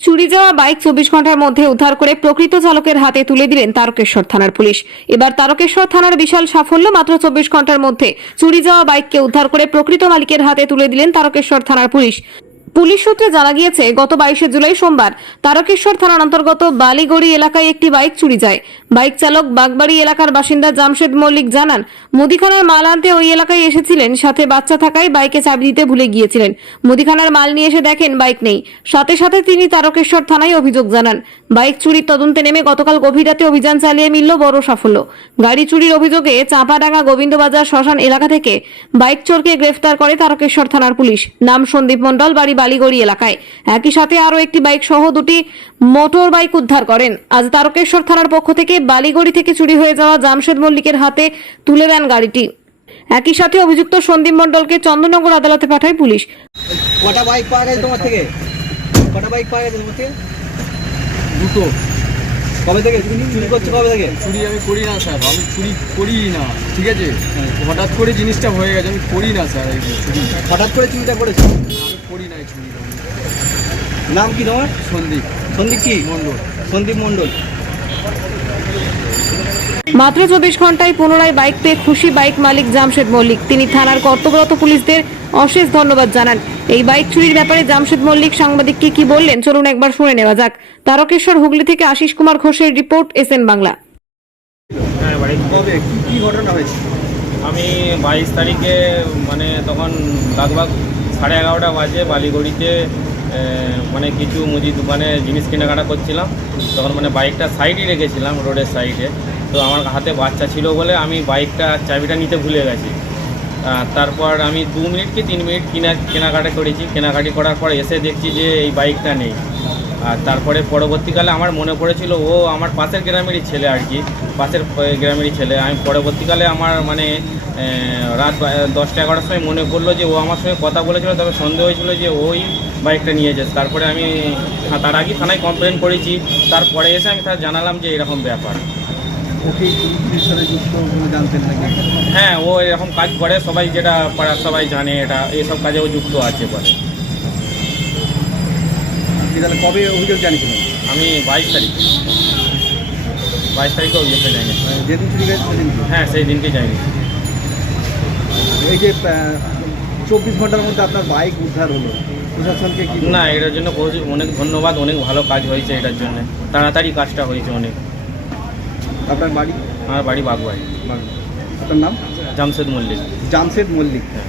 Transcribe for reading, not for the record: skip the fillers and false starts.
চুরি যাওয়া বাইক 24 ঘন্টার মধ্যে উদ্ধার করে প্রকৃত চালকের হাতে তুলে দিলেন তারকেশ্বর থানার পুলিশ। এবার তারকেশ্বর থানার বিশাল সাফল্য, মাত্র 24 ঘন্টার মধ্যে চুরি যাওয়া বাইককে উদ্ধার করে প্রকৃত মালিকের হাতে তুলে দিলেন তারকেশ্বর থানার পুলিশ। পুলিশ সূত্রে জানা গিয়েছে, গত 22শে জুলাই সোমবার তারকেশ্বর থানার অন্তর্গত বালিগড়ি এলাকায় একটি বাইক চুরি যায়। বাইক চালক বাগবাড়ি এলাকার বাসিন্দা জামশেদ মল্লিক জানান, মুদিখানার মাল আনতে ওই এলাকায় এসেছিলেন, সাথে বাচ্চা থাকায় বাইকে চাবি দিতে ভুলে গিয়েছিলেন। মুদিখানার মাল নিয়ে এসে দেখেন বাইক নেই। সাথে সাথে তিনি তারকেশ্বর থানায় অভিযোগ জানান। বাইক চুরির তদন্তে নেমে গতকাল গভীর রাতে অভিযান চালিয়ে মিলল বড় সাফল্য। গাড়ি চুরির অভিযোগে চাঁপাডাঙ্গা গোবিন্দবাজার শ্মশান এলাকা থেকে বাইক চোরকে গ্রেফতার করে তারকেশ্বর থানার পুলিশ। নাম সন্দীপ মণ্ডল, বাড়ি বালিগড়ি এলাকায়। একই সাথে আরও একটি বাইক সহ দুটি মোটর বাইক উদ্ধার করেন। আজ তারকেশ্বর থানার পক্ষ থেকে বালিগড়ি থেকে চুরি হয়ে যাওয়া জামশেদ মল্লিকের হাতে তুলে দেন গাড়িটি। একই সাথে অভিযুক্ত সন্দীপ মণ্ডলকে চন্দননগর আদালতে পাঠায় পুলিশ। কটা বাইক পাওয়া গেছে তোমার থেকে? কটা বাইক পাওয়া গেছে তোমার থেকে? দুটো। কবে থেকে তুমি চুরি করছো? কবে থেকে? চুরি আমি করি না স্যার, আমি চুরি করি না, ঠিক আছে? হঠাৎ করে জিনিসটা হয়ে গেছে, আমি করি না স্যার এই চুরি। হঠাৎ করে চুরিটা করেছো? আমি করি না এই চুরি। নাম কি তোমার? সন্দীপ। সন্দীপ কি মণ্ডল? সন্দীপ মণ্ডল। মাত্র 24 ঘন্টায় পুনরায় বাইক পেয়ে খুশি বাইক মালিক জামশেদ মল্লিক। তিনি থানার কর্তব্যরত পুলিশদের অশেষ ধন্যবাদ জানান। এই বাইক চুরির ব্যাপারে জামশেদ মল্লিক সাংবাদিককে কি বললেন, চলুন একবার শুনে নেওয়া যাক। তারকেশ্বর হুগলি থেকে আশিস কুমার ঘোষের রিপোর্ট, SN বাংলা। হ্যাঁ, বাড়ি কবে কি ঘটনা হয়েছে? আমি 22 তারিখে মানে তখন লাগভাগ 11:30 বাজে বালিগড়িতে মানে কিছু মুদি দোকানে জিনিস কেনাকাটা করছিলাম। তখন মানে বাইকটা সাইডে রেখেছিলাম, রোডের সাইডে। তো আমার হাতে বাচ্চা ছিল বলে আমি বাইকটা চাবিটা নিতে ভুলে গেছি। তারপর আমি 2 মিনিট কি 3 মিনিট কেনাকাটা করেছি। কেনাকাটি করার পর এসে দেখছি যে এই বাইকটা নেই। আর তারপরে পরবর্তীকালে আমার মনে পড়েছিল ও আমার পাশের গ্রামেরই ছেলে, আর কি পাশের গ্রামেরই ছেলে। আমি পরবর্তীকালে আমার মানে রাত 10টা-11টার সময় মনে পড়লো যে ও আমার সঙ্গে কথা বলেছিল, তবে সন্দেহ হয়েছিল যে ওই বাইকটা নিয়েছে। তারপরে আমি তার আগে থানায় কমপ্লেন করেছি। তারপরে এসে আমি তার জানালাম যে এরকম ব্যাপার। ওকে চুরির সাথে যুক্ত বলে জানতেন নাকি? হ্যাঁ, ও এরকম কাজ করে, সবাই যেটা পাড়ার সবাই জানে, এটা এইসব কাজে ও যুক্ত আছে বলে। তাহলে কবে অভিযোগ জানিয়েছিলেন? আমি 22 তারিখে অভিযোগটা যাইনি। যেদিন চুরি গেছে সেদিন? হ্যাঁ, সেই দিনকে যাইনি। এই যে 24 ঘন্টার মধ্যে আপনার বাইক উদ্ধার হলো, প্রশাসনকে কি? না, এটার জন্য অনেক ধন্যবাদ, অনেক ভালো কাজ হয়েছে এটার জন্য। তাড়াতাড়ি কাজটা হয়েছে অনেক। আপনার বাড়ি? আমার বাড়ি বাগবাড়ি। আপনার নাম? জামশেদ মল্লিক। জামশেদ মল্লিক। হ্যাঁ।